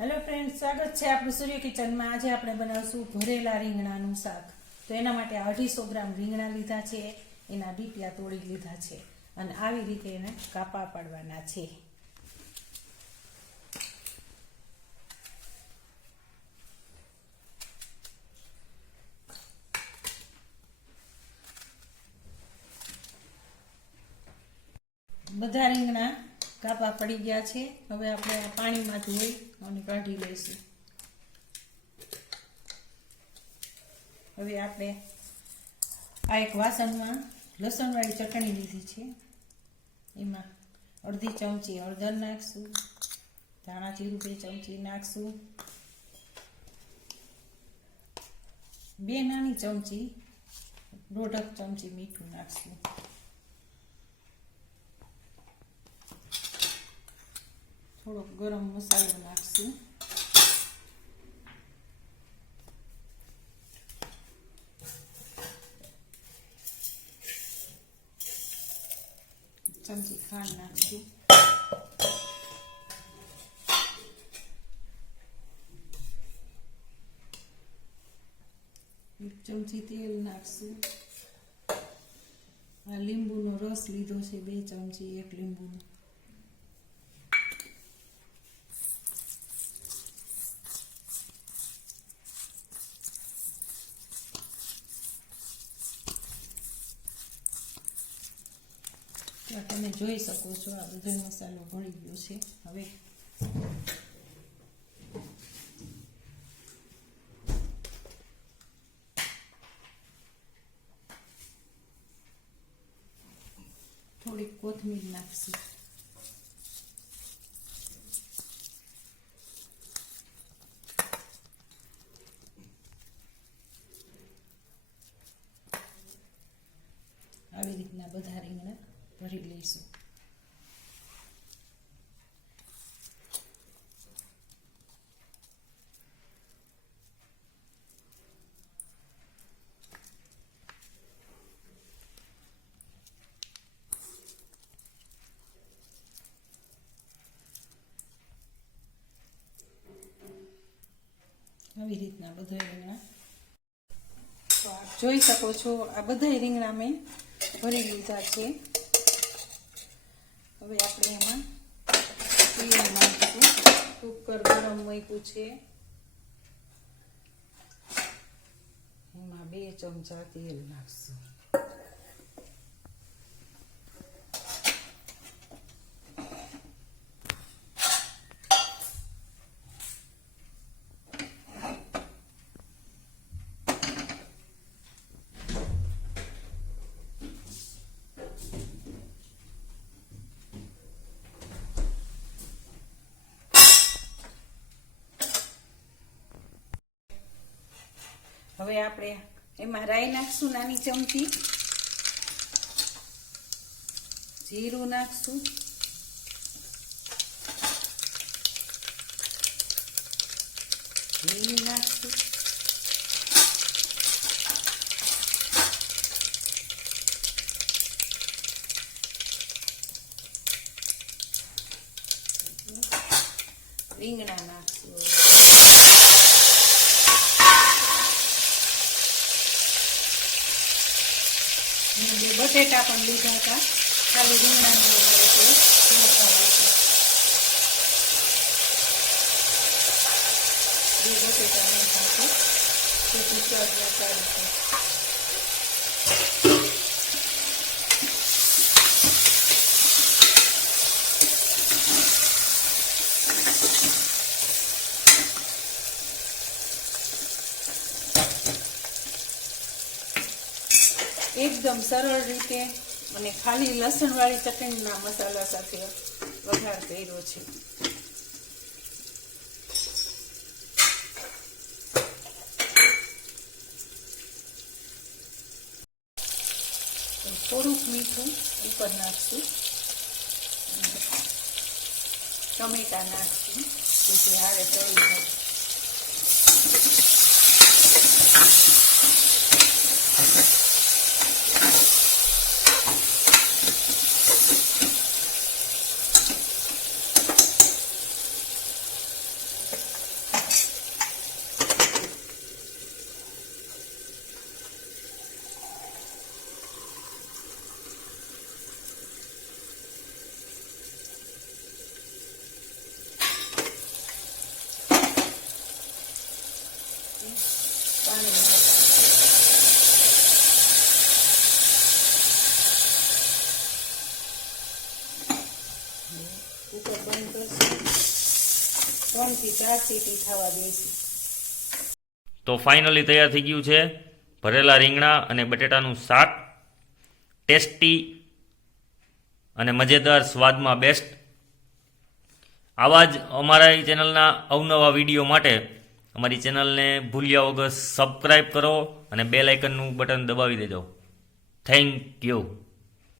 Hello friends, स्वागत है आपणुं सूर्य kitchen में। आज આપણે બનાવશું ભરેલા રીંગણાનું શાક। તો એના માટે 250 ગ્રામ રીંગણા લીધા છે, એના ડીપિયા તોડી લીધા છે અને આવી રીતે એને કાપા પાડવાના છે। બધા રીંગણા કાપા પડી ગયા છે। હવે આપણે પાણીમાં ધોઈ અને કાઢી લઈશું। હવે આપણે આ એક વાસણમાં લસણવાળી ચટણી લીધી છે, એમાં અડધી ચમચી હળદર નાખશું, ધાણા જીરું 2 ચમચી નાખશું, 2 નાની ચમચી 1.5 ચમચી મીઠું નાખશું, થોડો ગરમ મસાલો નાખશું, ચમચી ખાંડ નાખશું, 1 ચમચી તેલ નાખશું। આ લીંબુનો રસ લીધો છે 2 ચમચી, 1 લીંબુનો। તમે જોઈ શકો છો આ બધો મસાલો ભળી ગયો છે। હવે થોડી કોથમીર નાખશું, આવી રીતના બધા રીંગણા ભરી લઈશું। આવી રીતના બધા રીંગણા તો આપ જોઈ શકો છો, આ બધા રીંગણા મેં ભરી લીધા છે। હવે આપણે એમાં તેલ નાખીશું, કુકર ગરમ મૂક્યું છે, એમાં 2 ચમચા તેલ નાખશું, હવે આપણે એમાં રાઈ નાખશું નાની ચમચી, જીરું નાખશું, હિંગ નાખશું, રીંગણા નાખશું, બટેટા પણ લીધા હતા, ખાલી રીંગણાની બટેટા નાખશે, તેથી ચડવા સારું છે। એકદમ સરળ રીતે અને ખાલી લસણવાળી ચટણીના મસાલા સાથે વઘાર કર્યો છે। થોડુંક મીઠું ઉપર નાખશું, ટમેટા નાખશું, જેથી હારે તળી જાય। કુકર બંધ કરશું, 3 થી 4 સીટી થવા દઈશું. તો ફાઇનલી તૈયાર થઈ ગયું છે ભરેલા રીંગણા અને બટેટાનું શાક. ટેસ્ટી અને મજેદાર, સ્વાદમાં બેસ્ટ. આવા જ અમારા ચેનલના અવનવા વિડીયો માટે અમારી ચેનલને ભૂલ્યા વગર સબસ્ક્રાઈબ કરો અને બેલ આઇકનનું બટન દબાવી દેજો. Thank you.